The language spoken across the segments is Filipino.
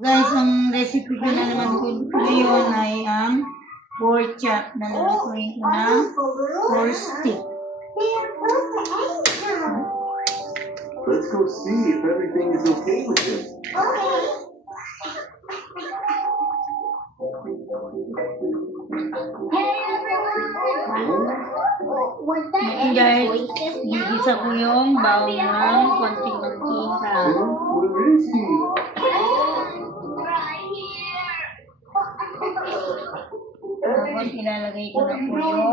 Guys, ang recipe ko na naman ko ngayon ay ang pork chop na lulutuin ko na pork stick. Let's go see if everything is okay with him. Ngayon guys, gigisa ko yung bawang ng konting mantika. Where is he? Tapos ilalagay ko na po yung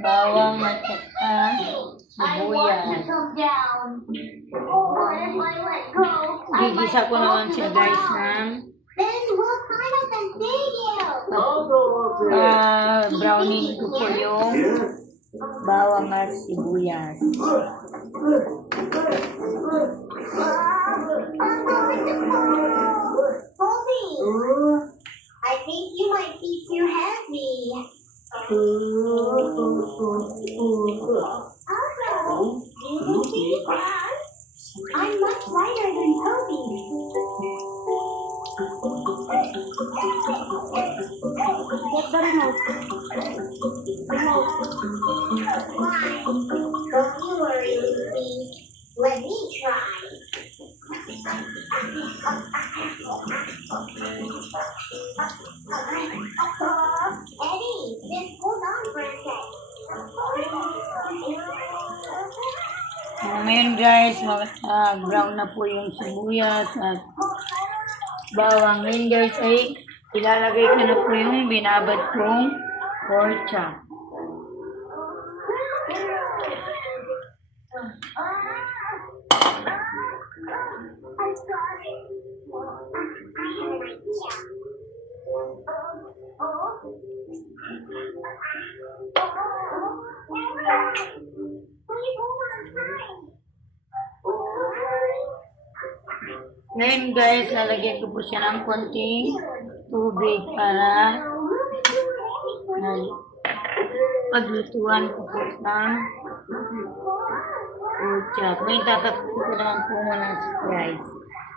bawang at saka sibuyas. Gigisa ko naman siya guys ng browning ko po yung bawang at sibuyas. I think you might be too heavy. I'm much lighter than Toby. Get the remote. Fine. Don't you worry, Lucy. Let me try. Eddie, just hold on for a sec. Ngayon guys, brown na po yung sibuyas at bawang. Ngayon guys ay ilalagay ko na po yung binabad kong pork chop. I'm sorry. I have an idea. Please hold on tight. Ngayon guys, lalagyan ko po siya ng konting tubig para paglutuan ko po ng pork chop. Ngayon tatakot ko naman po muna sa rice.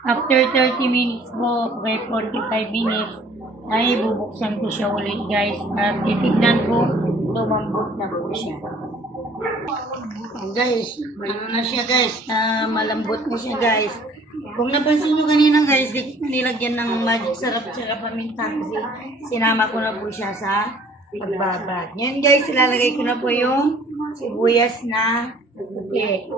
After 30 minutes po, okay, 45 minutes, ay bubuksan ko siya ulit guys. At titignan ko, lumambot na po siya. Guys, ano na siya guys, malambot na siya guys. Kung napansin nyo kanina guys, di ko nilagyan ng magic sarap paminta kasi sinama ko na po siya sa pagbabad. Yan guys, ilalagay ko na po yung sibuyas na puti.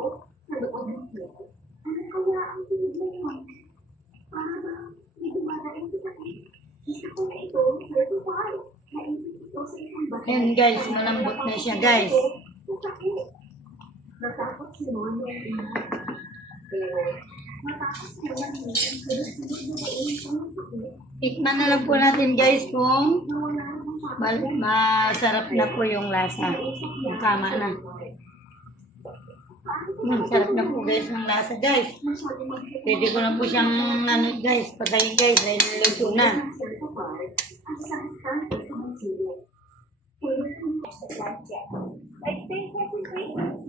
Yan guys, malambot na siya guys. Tikman na lang po natin guys kung masarap na po yung lasa. Tama na. Sarap na po guys ng lasa guys. Pwede ko na po siyang guys, patayin guys dahil nilito na.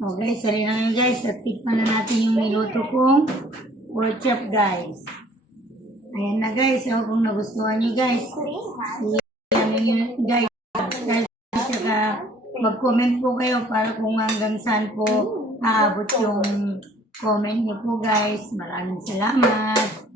Okay, sari na yun guys. At tikman na natin yung niluto kong pork chop guys. Ayan na guys. So, kung nagustuhan nyo guys, guys, subscribe at mag-comment po kayo para kung hanggang saan po aabot yung comment nyo po guys. Maraming salamat.